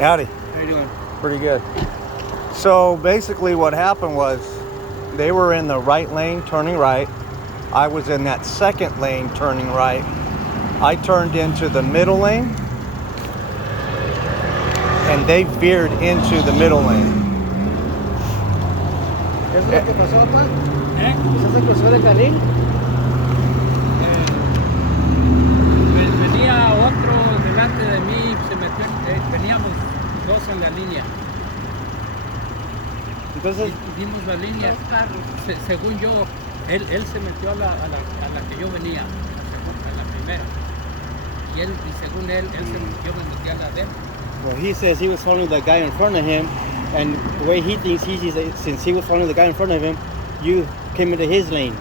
Howdy. How you doing? Pretty good. So basically what happened was they were in the right lane turning right. I was in that second lane turning right. I turned into the middle lane and they veered into the middle lane. ¿Eso es lo que pasó, papá? ¿Usted se cruzó de carril? Venía otro delante de mí, se metió, veníamos dos en la línea. Entonces, Dimos la línea. Según yo, él se metió a la que yo venía, a la primera. Y según él, yo me metí a la de él. well, he says he was following the guy in front of him, and the way he thinks since he was following the guy in front of him, you came into his lane.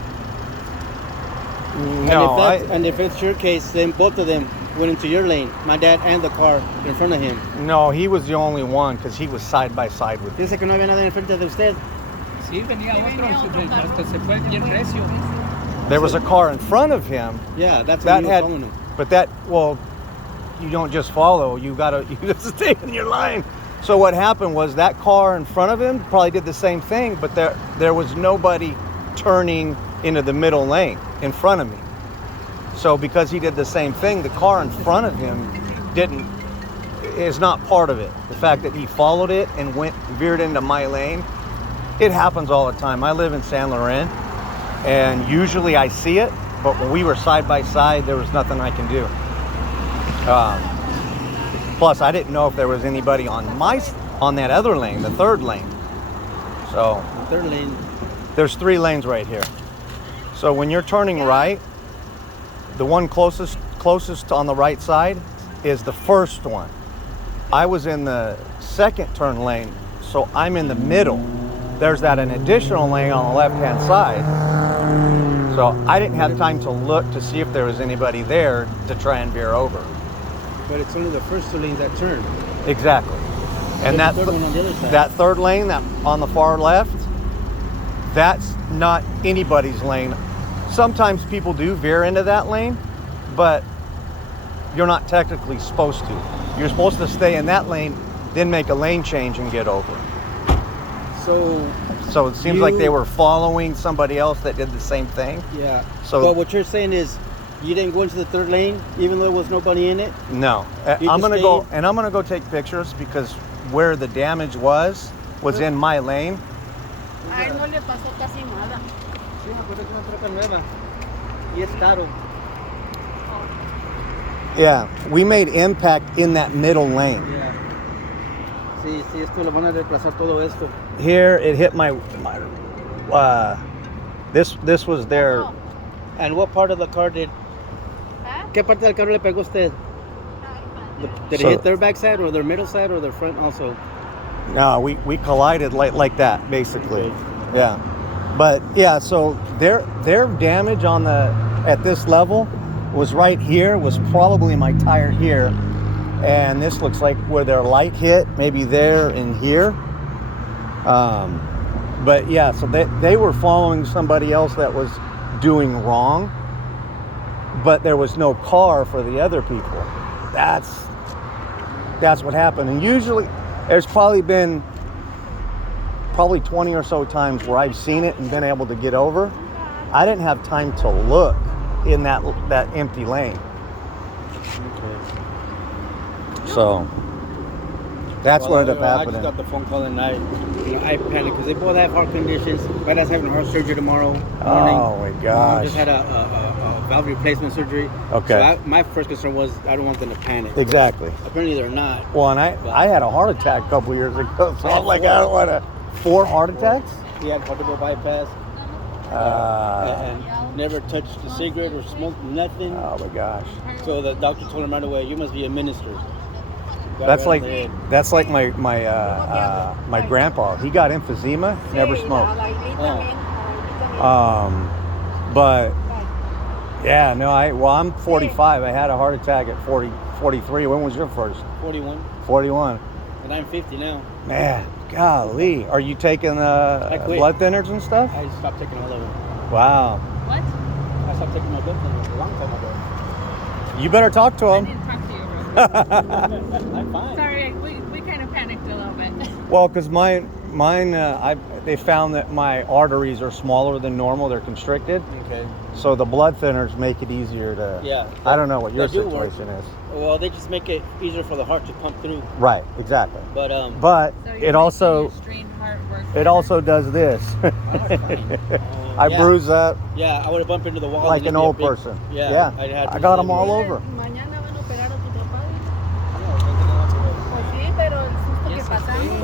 No, and if it's your case, then both of them went into your lane, my dad and the car in front of him. no, he was the only one because he was side by side with me. Dice que no había nada enfrente de usted. Sí, venía otro, hasta se fue bien recio. There was a car in front of him. Yeah, that's That when he was had, following him. but that, well, you don't just follow, you just stay in your line. So what happened was that car in front of him probably did the same thing, but there was nobody turning into the middle lane in front of me. So because he did the same thing, the car in front of him is not part of it. The fact that he followed it and veered into my lane, it happens all the time. I live in San Loren, and usually I see it, but when we were side by side, there was nothing I can do. Plus, I didn't know if there was anybody on that other lane, the third lane. So The third lane. there's 3 lanes right here. So when you're turning right, the one closest on the right side is the first one. I was in the second turn lane, so I'm in the middle. There's an additional lane on the left-hand side. So I didn't have time to look to see if there was anybody there to try and veer over. But it's only the first 2 lanes that turn. Exactly. And There's that the third one on the other side. that third lane that on the far left, that's not anybody's lane. Sometimes people do veer into that lane, but you're not technically supposed to. You're supposed to stay in that lane, then make a lane change and get over. So it seems like they were following somebody else that did the same thing. Yeah. So- but what you're saying is, you didn't go into the third lane, even though there was nobody in it? No, You I'm just gonna go stayed? and I'm gonna go take pictures because where the damage was in my lane. A él no le pasó casi nada. Sí, me acuerdo que una troca nueva. Y es caro. Yeah, we made impact in that middle lane. Yeah. Sí, esto lo van a reemplazar todo esto. Here it hit my this was their. And what part of the car did? ¿Ah? ¿Qué parte del carro le pegó usted? Did it So- hit their back side or their middle side or their front also? No, we collided like that basically. Yeah, but yeah, so their damage at this level was right here, was probably my tire here, and this looks like where their light hit, maybe there and here. But yeah, so they were following somebody else that was doing wrong, but there was no car for the other people. That's what happened. And usually there's probably been 20 or so times where I've seen it and been able to get over. I didn't have time to look in that empty lane. So that's what ended up I happening. just got the phone call and I panicked because they both have heart conditions. My dad's having heart surgery tomorrow morning. Oh my gosh. Just had a valve replacement surgery. Okay. So my first concern was I don't want them to panic. Exactly. Apparently they're not. Well, and I had a heart attack a couple years ago, so I'm like, I don't want to. 4 heart attacks? He had quadruple bypass and never touched a cigarette or smoked nothing. Oh my gosh. So the doctor told him right away, you must be a minister. That's like my grandpa. He got emphysema, never smoked. But yeah, no, I'm 45. I had a heart attack at 43. When was your first? 41. 41. And I'm 50 now. Man, golly. Are you taking quit. blood thinners and stuff? I stopped taking all of them. Wow. What? I stopped taking my blood thinners a long time ago. You better talk to I him. didn't talk to you. I'm fine. Sorry, we kind Well, because mine, they found that my arteries are smaller than normal. They're constricted, Okay. so the blood thinners make it easier to. Yeah. I don't know what your that do work. situation is. Well, they just make it easier for the heart to pump through. Right. Exactly. But But So you're it making also your strained heart work it better. also does this. I yeah. bruise up Yeah, I would have bumped into the wall. like and an it'd be a old big- person. Yeah. I got them all over. Mañana van a operar a tu papá. Pues sí, pero el susto que pasamos.